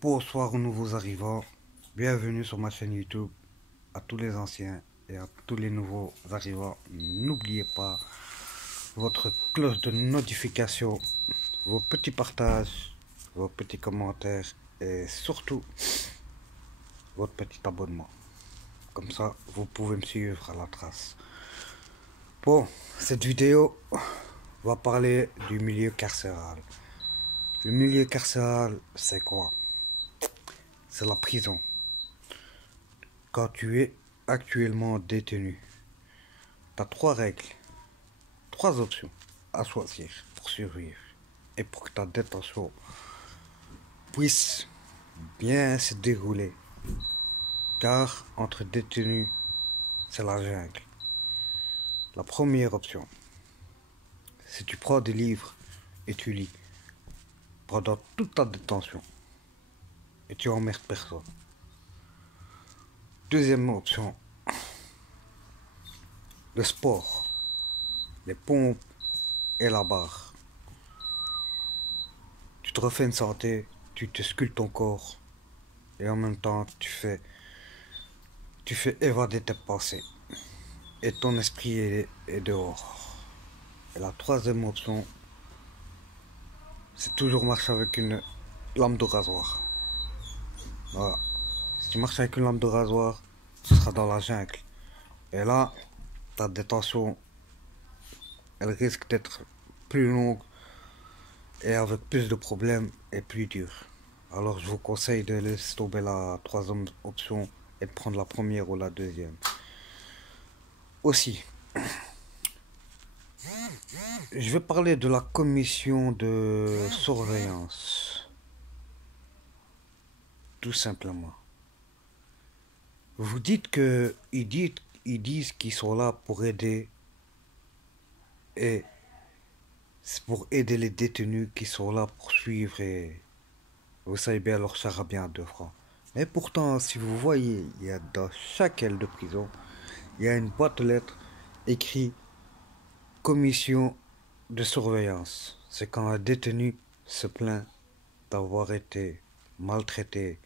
Bonsoir aux nouveaux arrivants, bienvenue sur ma chaîne YouTube, à tous les anciens et à tous les nouveaux arrivants. N'oubliez pas votre cloche de notification, vos petits partages, vos petits commentaires et surtout votre petit abonnement. Comme ça, vous pouvez me suivre à la trace. Bon, cette vidéo va parler du milieu carcéral. Le milieu carcéral, c'est quoi? C'est la prison. Quand tu es actuellement détenu, tu as trois règles, trois options à choisir pour survivre et pour que ta détention puisse bien se dérouler. Car entre détenus, c'est la jungle. La première option, c'est tu prends des livres et tu lis pendant toute ta détention et tu emmerdes personne. Deuxième option, le sport, les pompes et la barre. Tu te refais une santé, tu te sculptes ton corps et en même temps tu fais évader tes pensées et ton esprit est dehors. Et la troisième option, c'est toujours marcher avec une lame de rasoir. Voilà. Si tu marches avec une lame de rasoir, tu seras dans la jungle. Et là, ta détention, elle risque d'être plus longue et avec plus de problèmes et plus dure. Alors je vous conseille de laisser tomber la troisième option et de prendre la première ou la deuxième. Aussi, je vais parler de la commission de surveillance. Tout simplement. Vous dites que ils disent qu'ils sont là pour aider, et c'est pour aider les détenus qui sont là pour suivre et vous savez bien leur charabia à 2 francs. Mais pourtant, si vous voyez, il y a dans chaque aile de prison, il y a une boîte aux lettres écrit commission de surveillance. C'est quand un détenu se plaint d'avoir été maltraité,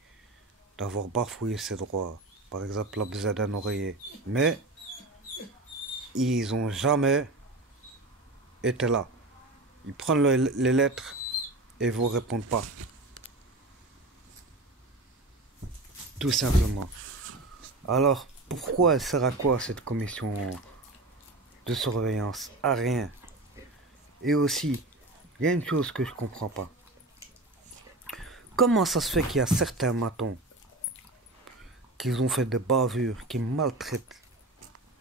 d'avoir bafouillé ses droits, par exemple la besoin d'un oreiller. Mais ils ont jamais été là. Ils prennent les lettres et vous répondent pas. Tout simplement. Alors, pourquoi elle sert à quoi cette commission de surveillance? À rien. Et aussi, il y a une chose que je comprends pas. Comment ça se fait qu'il y a certains matons qui ont fait des bavures, qui maltraitent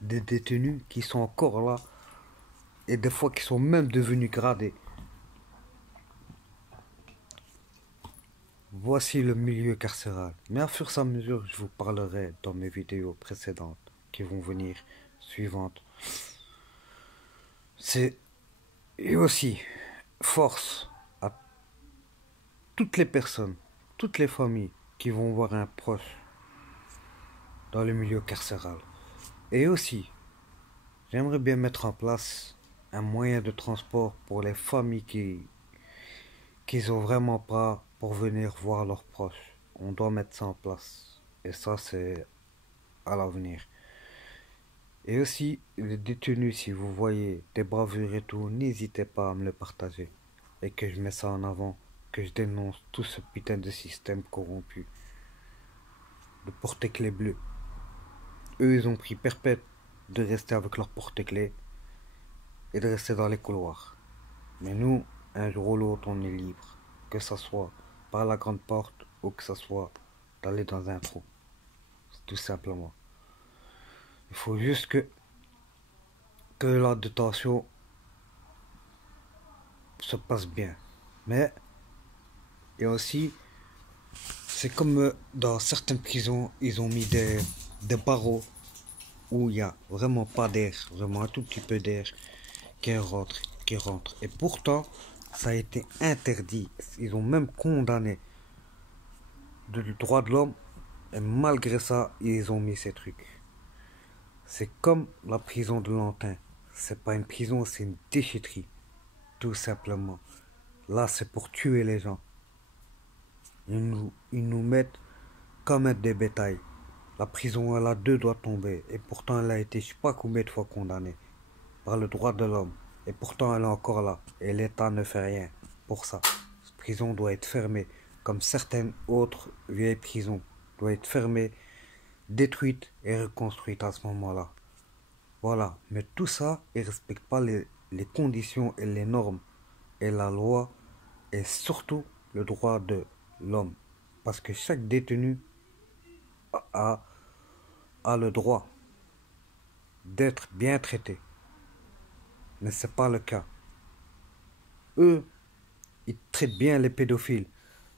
des détenus qui sont encore là et des fois qui sont même devenus gradés? Voici le milieu carcéral. Mais à fur et à mesure, je vous parlerai dans mes vidéos précédentes qui vont venir suivantes. Et aussi, force à toutes les personnes, toutes les familles qui vont voir un proche dans le milieu carcéral. Et aussi, j'aimerais bien mettre en place un moyen de transport pour les familles qui ont vraiment pas pour venir voir leurs proches. On doit mettre ça en place. Et ça, c'est à l'avenir. Et aussi, les détenus, si vous voyez des bravures et tout, n'hésitez pas à me le partager. Et que je mets ça en avant, que je dénonce tout ce putain de système corrompu. De porte-clés bleus. Eux, ils ont pris perpète de rester avec leur porte-clés et de rester dans les couloirs. Mais nous, un jour ou l'autre, on est libre. Que ça soit par la grande porte ou que ça soit d'aller dans un trou. Tout simplement. Il faut juste que la détention se passe bien. Mais, et aussi, c'est comme dans certaines prisons, ils ont mis des barreaux où il n'y a vraiment pas d'air, vraiment un tout petit peu d'air qui rentre. Et pourtant, ça a été interdit. Ils ont même condamné le droit de l'homme et malgré ça, ils ont mis ces trucs. C'est comme la prison de Lantin. C'est pas une prison, c'est une déchetterie. Tout simplement. Là, c'est pour tuer les gens. Ils nous mettent comme être des bétails. La prison, elle a deux doigts tombés. Et pourtant, elle a été je sais pas combien de fois condamnée par le droit de l'homme. Et pourtant, elle est encore là. Et l'État ne fait rien pour ça. Cette prison doit être fermée. Comme certaines autres vieilles prisons. Doit être fermée, détruite et reconstruite à ce moment-là. Voilà. Mais tout ça, ils ne respectent pas les conditions et les normes et la loi et surtout le droit de l'homme. Parce que chaque détenu a, a le droit d'être bien traité. Mais ce n'est pas le cas. Eux, ils traitent bien les pédophiles.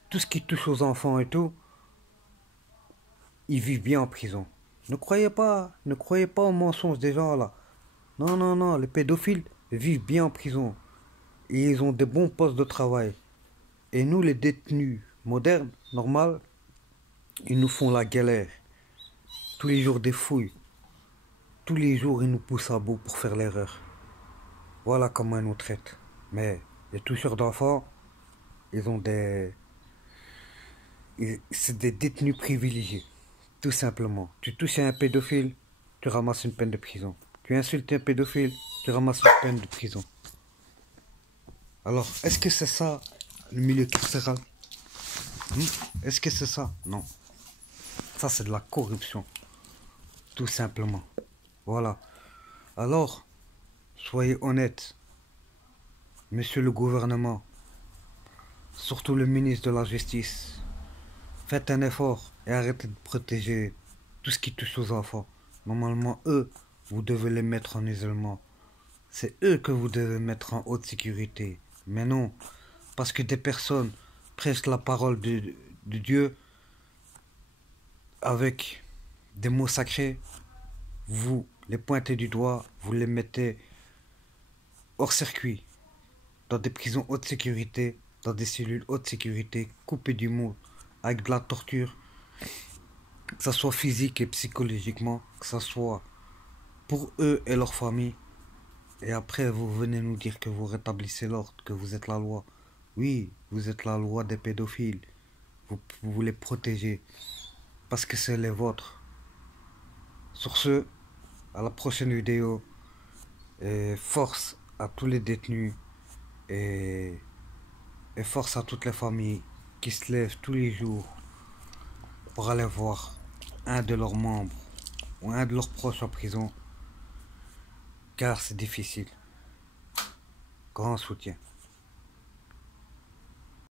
Tout ce qui touche aux enfants et tout, ils vivent bien en prison. Ne croyez pas aux mensonges des gens là. Non, non, non, les pédophiles vivent bien en prison. Et ils ont des bons postes de travail. Et nous, les détenus modernes, normal, ils nous font la galère. Tous les jours des fouilles. Tous les jours, ils nous poussent à bout pour faire l'erreur. Voilà comment ils nous traitent. Mais les toucheurs d'enfants, ils ont des... C'est des détenus privilégiés. Tout simplement. Tu touches à un pédophile, tu ramasses une peine de prison. Tu insultes un pédophile, tu ramasses une peine de prison. Alors, est-ce que c'est ça le milieu carcéral? Est-ce que c'est ça? Non. Ça, c'est de la corruption. Tout simplement. Voilà. Alors, soyez honnêtes, monsieur le gouvernement, surtout le ministre de la Justice. Faites un effort et arrêtez de protéger tout ce qui touche aux enfants. Normalement, eux, vous devez les mettre en isolement. C'est eux que vous devez mettre en haute sécurité. Mais non, parce que des personnes prêchent la parole de Dieu avec des mots sacrés, vous les pointez du doigt, vous les mettez hors circuit, dans des prisons haute sécurité, dans des cellules haute sécurité, coupées du monde, avec de la torture, que ce soit physique et psychologiquement, que ce soit pour eux et leur famille. Et après, vous venez nous dire que vous rétablissez l'ordre, que vous êtes la loi. Oui, vous êtes la loi des pédophiles. Vous les protégez parce que c'est les vôtres. Sur ce, à la prochaine vidéo. Et force à tous les détenus et force à toutes les familles qui se lèvent tous les jours pour aller voir un de leurs membres ou un de leurs proches en prison, car c'est difficile. Grand soutien.